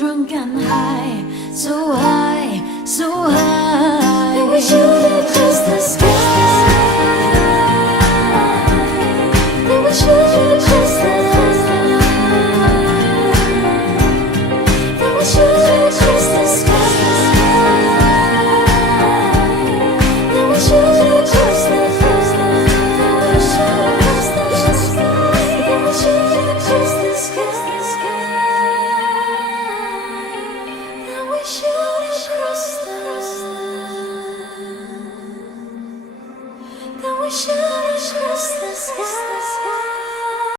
drunk and high, so high, so high. And we should have kissed the sky.